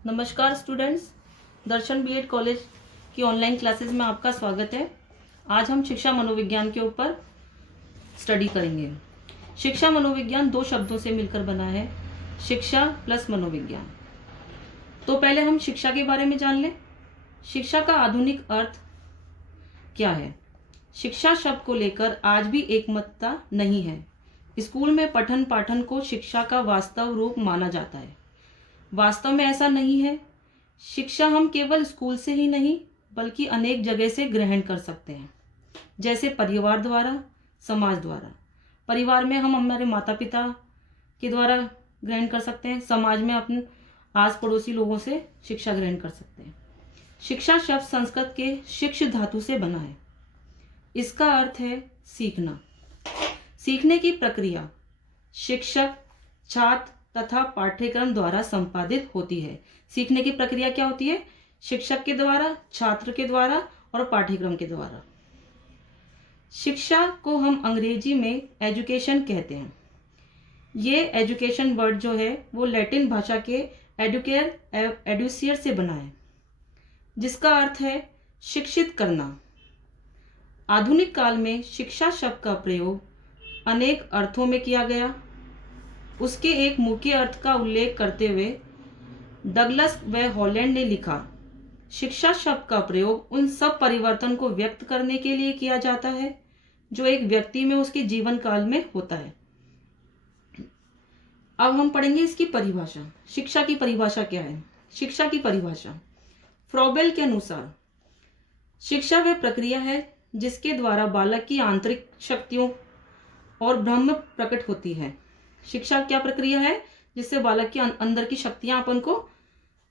नमस्कार स्टूडेंट्स, दर्शन BEd college की online classes में आपका स्वागत है। आज हम शिक्षा मनोविज्ञान के ऊपर स्टडी करेंगे। शिक्षा मनोविज्ञान दो शब्दों से मिलकर बना है, शिक्षा प्लस मनोविज्ञान। तो पहले हम शिक्षा के बारे में जान लें। शिक्षा का आधुनिक अर्थ क्या है? शिक्षा शब्द को लेकर आज भी एकमतता नहीं है। स्कूल में पठन पाठन को शिक्षा का वास्तव रूप माना जाता है। वास्तव में ऐसा नहीं है। शिक्षा हम केवल स्कूल से ही नहीं बल्कि अनेक जगह से ग्रहण कर सकते हैं, जैसे परिवार द्वारा, समाज द्वारा। परिवार में हम हमारे माता पिता के द्वारा ग्रहण कर सकते हैं, समाज में अपने आस पड़ोसी लोगों से शिक्षा ग्रहण कर सकते हैं। शिक्षा शब्द संस्कृत के शिक्ष धातु से बना है। इसका अर्थ है सीखना। सीखने की प्रक्रिया शिक्षक, छात्र तथा पाठ्यक्रम द्वारा संपादित होती है। सीखने की प्रक्रिया क्या होती है? शिक्षक के द्वारा, छात्र के द्वारा और पाठ्यक्रम के द्वारा। शिक्षा को हम अंग्रेजी में एजुकेशन कहते हैं। ये एजुकेशन वर्ड जो है वो लैटिन भाषा के एडुसियर से बना है, जिसका अर्थ है शिक्षित करना। आधुनिक काल में शिक्षा शब्द का प्रयोग अनेक अर्थों में किया गया। उसके एक मुख्य अर्थ का उल्लेख करते हुए डगलस व हॉलैंड ने लिखा, शिक्षा शब्द का प्रयोग उन सब परिवर्तन को व्यक्त करने के लिए किया जाता है जो एक व्यक्ति में उसके जीवन काल में होता है। अब हम पढ़ेंगे इसकी परिभाषा। शिक्षा की परिभाषा क्या है? शिक्षा की परिभाषा फ्रॉबेल के अनुसार शिक्षा वह प्रक्रिया है जिसके द्वारा बालक की आंतरिक शक्तियों और ब्रह्म प्रकट होती है। शिक्षा क्या प्रक्रिया है? जिससे बालक के अंदर की शक्तियां अपन को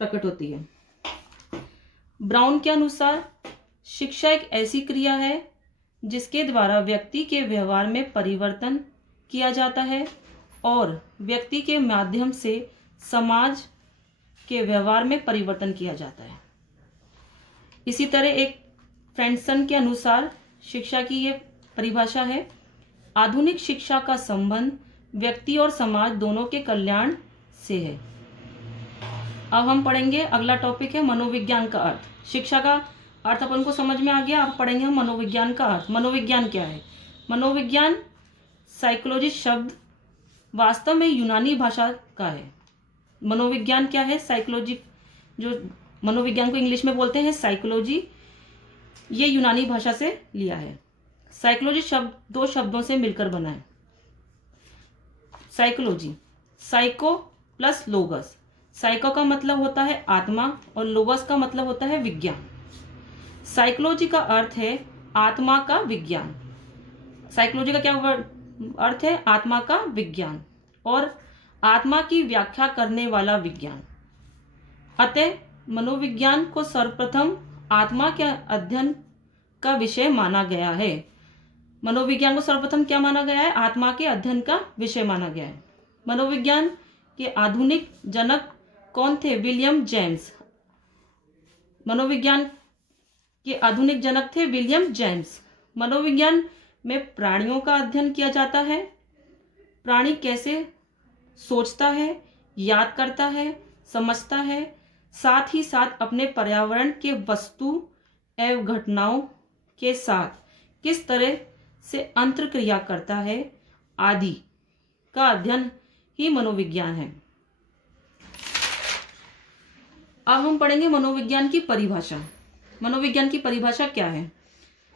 प्रकट होती है। ब्राउन के अनुसार शिक्षा एक ऐसी क्रिया है जिसके द्वारा व्यक्ति के व्यवहार में परिवर्तन किया जाता है और व्यक्ति के माध्यम से समाज के व्यवहार में परिवर्तन किया जाता है। इसी तरह एक फ्रेंडसन के अनुसार शिक्षा की ये परिभाषा है, आधुनिक शिक्षा का संबंध व्यक्ति और समाज दोनों के कल्याण से है। अब हम पढ़ेंगे, अगला टॉपिक है मनोविज्ञान का अर्थ। शिक्षा का अर्थ अपन को समझ में आ गया। अब पढ़ेंगे हम मनोविज्ञान का अर्थ। मनोविज्ञान क्या है? मनोविज्ञान साइकोलॉजी शब्द वास्तव में यूनानी भाषा का है। मनोविज्ञान क्या है? साइकोलॉजी, जो मनोविज्ञान को इंग्लिश में बोलते हैं साइकोलॉजी, ये यूनानी भाषा से लिया है। साइकोलॉजी शब्द दो शब्दों से मिलकर बना है। Psychology, psycho plus लोगस। साइको का मतलब होता है आत्मा और लोगस का मतलब होता है विज्ञान। साइकोलॉजी का अर्थ है आत्मा का विज्ञान। साइकोलॉजी का क्या अर्थ है? आत्मा का विज्ञान और आत्मा की व्याख्या करने वाला विज्ञान। अतः मनोविज्ञान को सर्वप्रथम आत्मा के अध्ययन का विषय माना गया है। मनोविज्ञान को सर्वप्रथम क्या माना गया है? आत्मा के अध्ययन का विषय माना गया है। मनोविज्ञान के आधुनिक जनक कौन थे? William James. मनोविज्ञान के आधुनिक जनक थे विलियम जेम्स। मनोविज्ञान में प्राणियों का अध्ययन किया जाता है। प्राणी कैसे सोचता है, याद करता है, समझता है, साथ ही साथ अपने पर्यावरण के वस्तु एवं घटनाओं के साथ किस तरह से अंतर्क्रिया करता है आदि का अध्ययन ही मनोविज्ञान है। अब हम पढ़ेंगे मनोविज्ञान की परिभाषा। मनोविज्ञान की परिभाषा क्या है?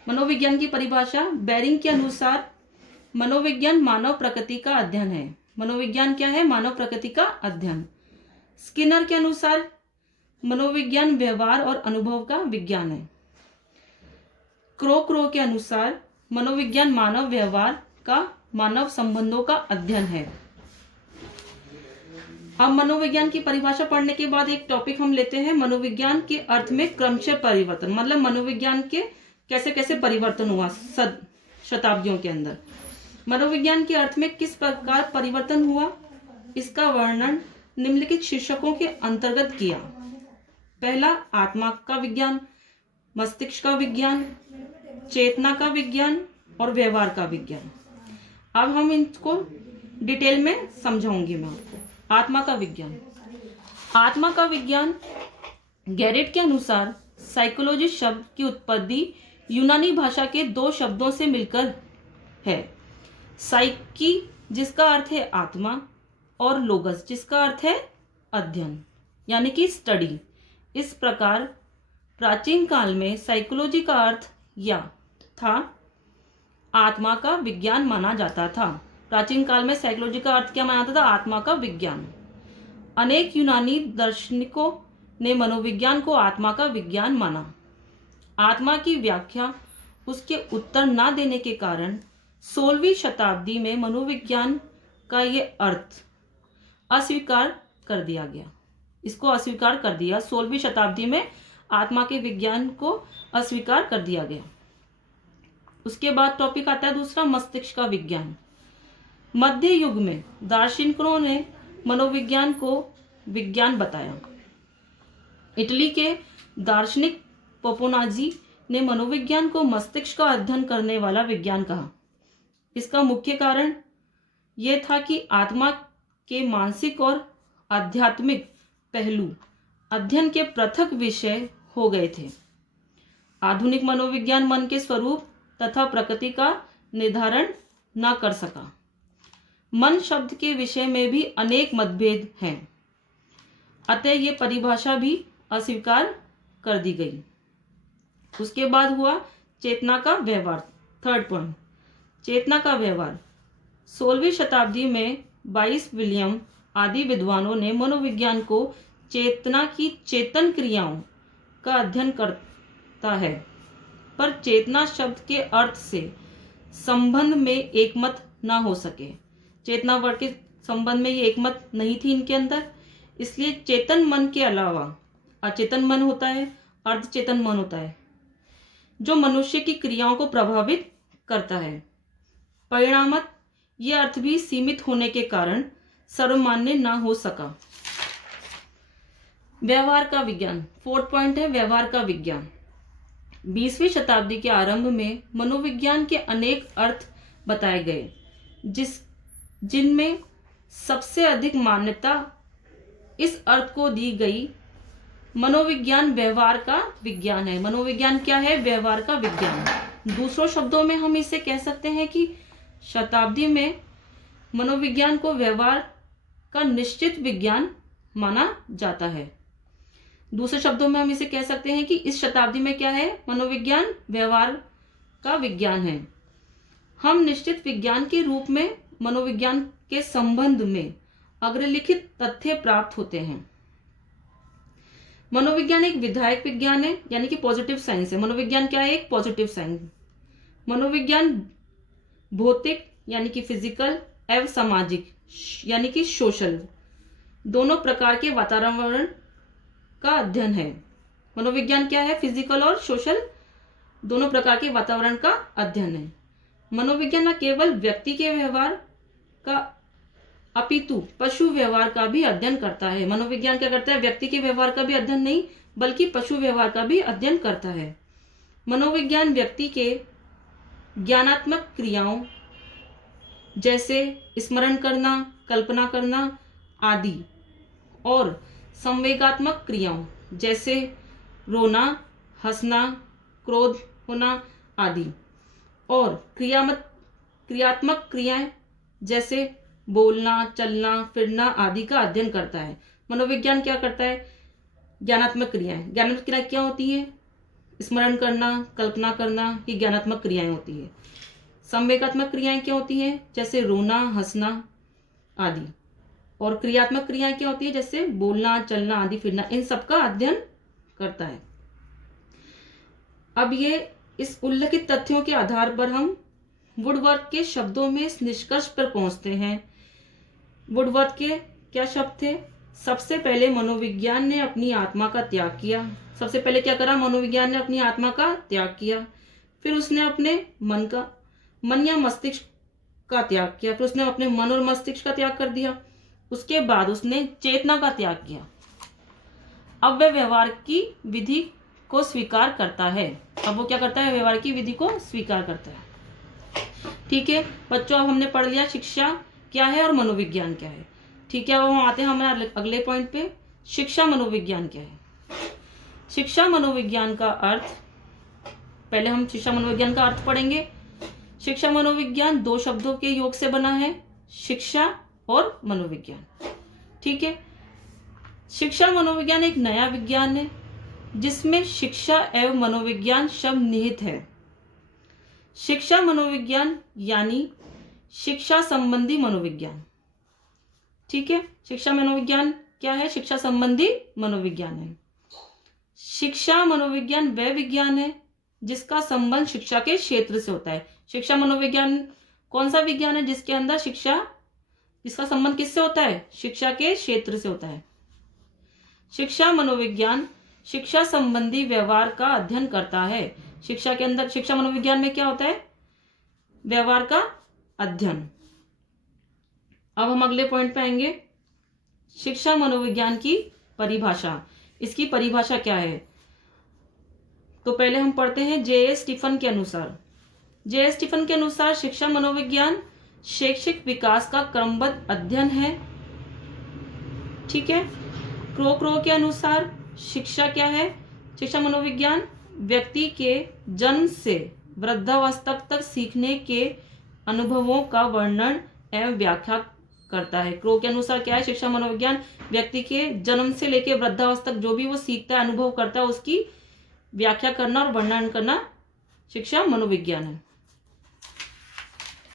मनोविज्ञान की परिभाषा बेरिंग के अनुसार मनोविज्ञान मानव प्रकृति का अध्ययन है। मनोविज्ञान क्या है? मानव प्रकृति का अध्ययन। स्किनर के अनुसार मनोविज्ञान व्यवहार और अनुभव का विज्ञान है। क्रो के अनुसार मनोविज्ञान मानव व्यवहार का, मानव संबंधों का अध्ययन है। अब मनोविज्ञान की परिभाषा पढ़ने के बाद एक टॉपिक हम लेते हैं, मनोविज्ञान के अर्थ में क्रमशः परिवर्तन। मतलब मनोविज्ञान के कैसे कैसे परिवर्तन हुआ शताब्दियों के अंदर। मनोविज्ञान के अर्थ में किस प्रकार परिवर्तन हुआ, इसका वर्णन निम्नलिखित शीर्षकों के अंतर्गत किया। पहला, आत्मा का विज्ञान, मस्तिष्क का विज्ञान, चेतना का विज्ञान और व्यवहार का विज्ञान। अब हम इनको डिटेल में समझाऊंगी मैं आपको। आत्मा का विज्ञान। आत्मा का विज्ञान। गैरेट के अनुसार साइकोलॉजी शब्द की उत्पत्ति यूनानी भाषा के दो शब्दों से मिलकर है, साइकी जिसका अर्थ है आत्मा और लोगस जिसका अर्थ है अध्ययन यानी कि स्टडी। इस प्रकार प्राचीन काल में साइकोलॉजी का अर्थ या था आत्मा का विज्ञान माना जाता था। प्राचीन काल में साइकोलॉजी का अर्थ क्या माना जाता था? आत्मा का विज्ञान। अनेक यूनानी दार्शनिकों ने मनोविज्ञान को आत्मा का विज्ञान माना। आत्मा की व्याख्या उसके उत्तर न देने के कारण 16वीं शताब्दी में मनोविज्ञान का ये अर्थ अस्वीकार कर दिया गया। इसको अस्वीकार कर दिया। 16वीं शताब्दी में आत्मा के विज्ञान को अस्वीकार कर दिया गया। उसके बाद टॉपिक आता है दूसरा, मस्तिष्क का विज्ञान। मध्य युग में दार्शनिकों ने मनोविज्ञान को विज्ञान बताया। इटली के दार्शनिक पोपोनाजी ने मनोविज्ञान को मस्तिष्क का अध्ययन करने वाला विज्ञान कहा। इसका मुख्य कारण यह था कि आत्मा के मानसिक और आध्यात्मिक पहलू अध्ययन के पृथक विषय हो गए थे। आधुनिक मनोविज्ञान मन के स्वरूप तथा प्रकृति का निर्धारण न कर सका। मन शब्द के विषय में भी अनेक मतभेद हैं, अतः ये परिभाषा भी अस्वीकार कर दी गई। उसके बाद हुआ चेतना का व्यवहार। थर्ड पॉइंट, चेतना का व्यवहार। 16वीं शताब्दी में 22 विलियम आदि विद्वानों ने मनोविज्ञान को चेतना की चेतन क्रियाओं का अध्ययन करता है, पर चेतना शब्द के अर्थ से संबंध में एकमत ना हो सके। चेतना वर्ड के संबंध में ये एकमत नहीं थी इनके अंदर, इसलिए चेतन मन के अलावा अचेतन मन होता है, अर्धचेतन मन होता है जो मनुष्य की क्रियाओं को प्रभावित करता है। परिणामत यह अर्थ भी सीमित होने के कारण सर्वमान्य ना हो सका। व्यवहार का विज्ञान। फोर्थ पॉइंट है व्यवहार का विज्ञान। 20वीं शताब्दी के आरंभ में मनोविज्ञान के अनेक अर्थ बताए गए, जिनमें सबसे अधिक मान्यता इस अर्थ को दी गई मनोविज्ञान व्यवहार का विज्ञान है। मनोविज्ञान क्या है? व्यवहार का विज्ञान। दूसरों शब्दों में हम इसे कह सकते हैं कि शताब्दी में मनोविज्ञान को व्यवहार का निश्चित विज्ञान माना जाता है। दूसरे शब्दों में हम इसे कह सकते हैं कि इस शताब्दी में क्या है? मनोविज्ञान व्यवहार का विज्ञान है। हम निश्चित विज्ञान के रूप में मनोविज्ञान के संबंध में अग्रलिखित तथ्य प्राप्त होते हैं। मनोविज्ञान एक विधायक विज्ञान है, यानी कि पॉजिटिव साइंस है। मनोविज्ञान क्या है? एक पॉजिटिव साइंस। मनोविज्ञान भौतिक यानी कि फिजिकल एवं सामाजिक यानी कि सोशल दोनों प्रकार के वातावरण का अध्ययन है। मनोविज्ञान क्या है? फिजिकल और सोशल दोनों प्रकार के वातावरण का अध्ययन है। मनोविज्ञान न केवल व्यक्ति के व्यवहार का अपितु पशु व्यवहार का भी अध्ययन करता है। मनोविज्ञान क्या करता है? व्यक्ति के व्यवहार का भी अध्ययन नहीं बल्कि पशु व्यवहार का भी अध्ययन करता है। मनोविज्ञान व्यक्ति के ज्ञानात्मक क्रियाओं जैसे स्मरण करना, कल्पना करना आदि और संवेगात्मक क्रियाओं जैसे रोना, हंसना, क्रोध होना आदि और क्रियात्मक क्रियाएं जैसे बोलना, चलना, फिरना आदि का अध्ययन करता है। मनोविज्ञान क्या करता है? ज्ञानात्मक क्रियाएं। ज्ञानात्मक क्रियाएं क्या होती है? स्मरण करना, कल्पना करना, ये ज्ञानात्मक क्रियाएं होती है। संवेगात्मक क्रियाएं क्या होती हैं? जैसे रोना, हंसना आदि। और क्रियात्मक क्रियाएं क्या होती है? जैसे बोलना, चलना आदि, फिरना, इन सब का अध्ययन करता है। अब ये इस उल्लेखित तथ्यों के आधार पर हम वुडवर्थ के शब्दों में इस निष्कर्ष पर पहुंचते हैं। वुडवर्थ के क्या शब्द थे? सबसे पहले मनोविज्ञान ने अपनी आत्मा का त्याग किया। सबसे पहले क्या करा? मनोविज्ञान ने अपनी आत्मा का त्याग किया। फिर उसने अपने मन या मस्तिष्क का त्याग किया। फिर उसने अपने मन और मस्तिष्क का त्याग कर दिया। उसके बाद उसने चेतना का त्याग किया। अब वह व्यवहार की विधि को स्वीकार करता है। अब वो क्या करता है? व्यवहार की विधि को स्वीकार करता है। ठीक है बच्चों, अब हमने पढ़ लिया शिक्षा क्या है और मनोविज्ञान क्या है। ठीक है, अब हम आते हैं हमारे अगले पॉइंट पे, शिक्षा मनोविज्ञान क्या है? शिक्षा मनोविज्ञान का अर्थ, पहले हम शिक्षा मनोविज्ञान का अर्थ पढ़ेंगे। शिक्षा मनोविज्ञान दो शब्दों के योग से बना है, शिक्षा और मनोविज्ञान। ठीक है। शिक्षा मनोविज्ञान एक नया विज्ञान है जिसमें शिक्षा एवं मनोविज्ञान शब्द निहित है। शिक्षा मनोविज्ञान यानी शिक्षा संबंधी मनोविज्ञान। ठीक है। शिक्षा मनोविज्ञान क्या है? शिक्षा संबंधी मनोविज्ञान है। शिक्षा मनोविज्ञान वह विज्ञान है जिसका संबंध शिक्षा के क्षेत्र से होता है। शिक्षा मनोविज्ञान कौन सा विज्ञान है जिसके अंदर जिसका संबंध किससे होता है? शिक्षा के क्षेत्र से होता है। शिक्षा मनोविज्ञान शिक्षा संबंधी व्यवहार का अध्ययन करता है। शिक्षा के अंदर, शिक्षा मनोविज्ञान में क्या होता है? व्यवहार का अध्ययन। अब हम अगले पॉइंट पे आएंगे, शिक्षा मनोविज्ञान की परिभाषा। इसकी परिभाषा क्या है? तो पहले हम पढ़ते हैं जे.एस. स्टीफन के अनुसार। जे.एस. स्टीफन के अनुसार शिक्षा मनोविज्ञान शैक्षिक विकास का क्रमबद्ध अध्ययन है। ठीक है। क्रो के अनुसार शिक्षा क्या है? शिक्षा मनोविज्ञान व्यक्ति के जन्म से वृद्धावस्था तक सीखने के अनुभवों का वर्णन एवं व्याख्या करता है। क्रो के अनुसार क्या है? शिक्षा मनोविज्ञान व्यक्ति के जन्म से लेकर वृद्धावस्था तक जो भी वो सीखता है, अनुभव करता है, उसकी व्याख्या करना और वर्णन करना शिक्षा मनोविज्ञान है।